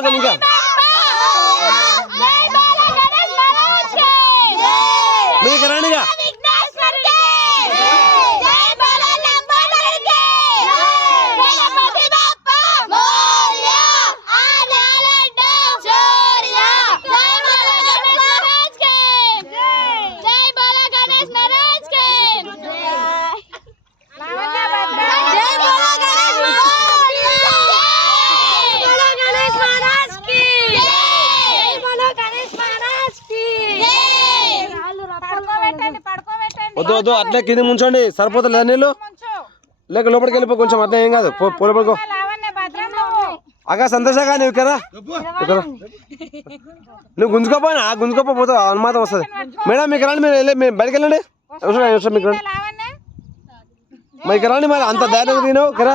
పడుకోండి ఇంకా మీకు రండిగా వద్దు వద్దు అట్లే కింద ముంచండి సరిపోతుంది లేదా నీళ్ళు లేక లోపలికి వెళ్ళిపో కొంచెం అట్లా ఏం కాదు పూల పడుకో అక్క సంతోషంగా నువ్వు కదా నువ్వు గుంజుకోపోయినా గుంజుకోపోతావు అనుమాతం వస్తుంది మేడం మీకు రండి మీరు వెళ్ళి మీరు బయటకు వెళ్ళండి అవసరం మీకు రండి మరి ఇక్కడ రండి మరి అంత ధైర్యం తినవు కదా